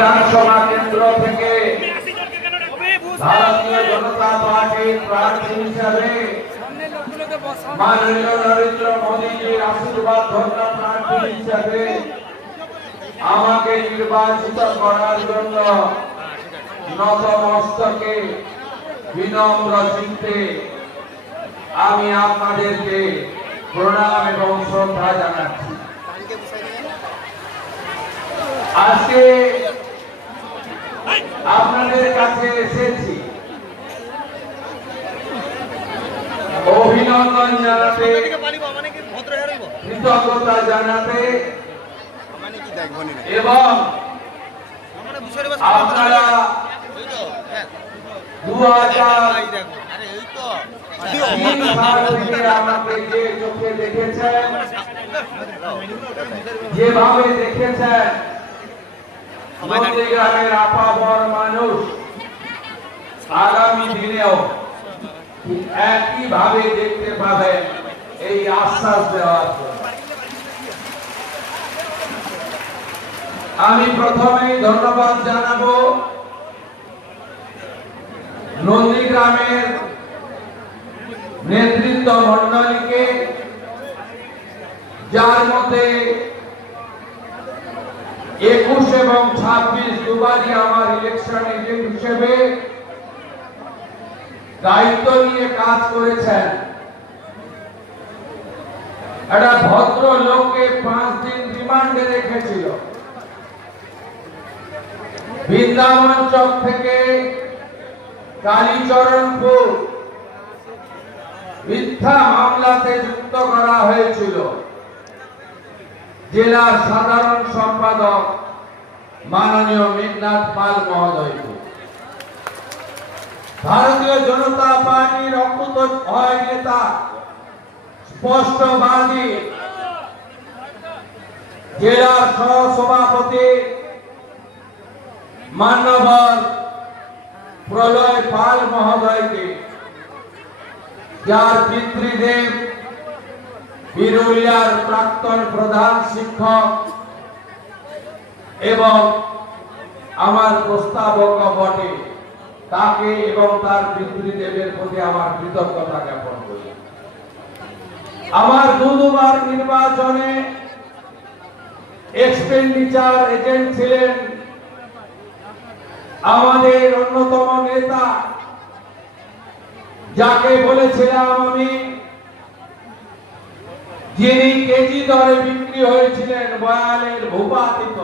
বিধানসভা কেন্দ্র থেকে ভারতীয় জনতা পার্টির প্রার্থী হিসাবে মাননীয় নরেন্দ্র মোদীজির আশীর্বাদ ধন্য প্রার্থী হিসাবে আমাকে নির্বাচিত করার জন্য নতমস্তকে বিনম্র চিত্তে আমি আপনাদেরকে প্রণাম এবং শ্রদ্ধা জানাচ্ছি। আজকে আপনাদের কাছে এসেছি অভিনন্দন জানাতে, কৃতজ্ঞতা জানাতে এবং আপনারা 2003 সাল থেকে আমাকে যে চোখে দেখেছেন, যেভাবে দেখেছেন, নন্দীগ্রামের আপামর মানুষ আগামী দিনেও একইভাবে দেখতে পাবেন, এই আশ্বাস দেওয়ার জন্য আমি প্রথমেই ধন্যবাদ জানাবো নন্দীগ্রামের নেতৃত্ব মন্ডলীকে, যার মধ্যে 21 এবং 26 দুবারই আমার ইলেকশন এজেন্ট হিসেবে দায়িত্ব নিয়ে কাজ করেছেন। একটা ভদ্র লোককে 5 দিন রিমান্ডে রেখেছিল। বৃন্দাবন চক থেকে কালীচরণপুর মিথ্যা মামলাতে যুক্ত করা হয়েছিল জেলার সাধারণ সম্পাদক মাননীয় মেঘনাথ পাল মহোদয়কে। ভারতীয় জনতা পার্টির অকুতোভয় নেতা, স্পষ্টবাদী জেলার সহসভাপতি মান্যবর প্রলয় পাল মহোদয়কে, যার পিতৃদেব বিরুলিয়ার প্রাক্তন প্রধান শিক্ষক এবং আমার প্রস্তাবক বটে, তাকে এবং তার পিতৃদেবের প্রতি আমার কৃতজ্ঞতা জ্ঞাপন করি। আমার দুবার নির্বাচনে এক্সপেন্ডিচার এজেন্ট ছিলেন আমাদের অন্যতম নেতা, যাকে বলেছিলাম আমি, যিনি কেজি দরে বিক্রি হয়েছিলেন বয়ালের ভূপাতিত।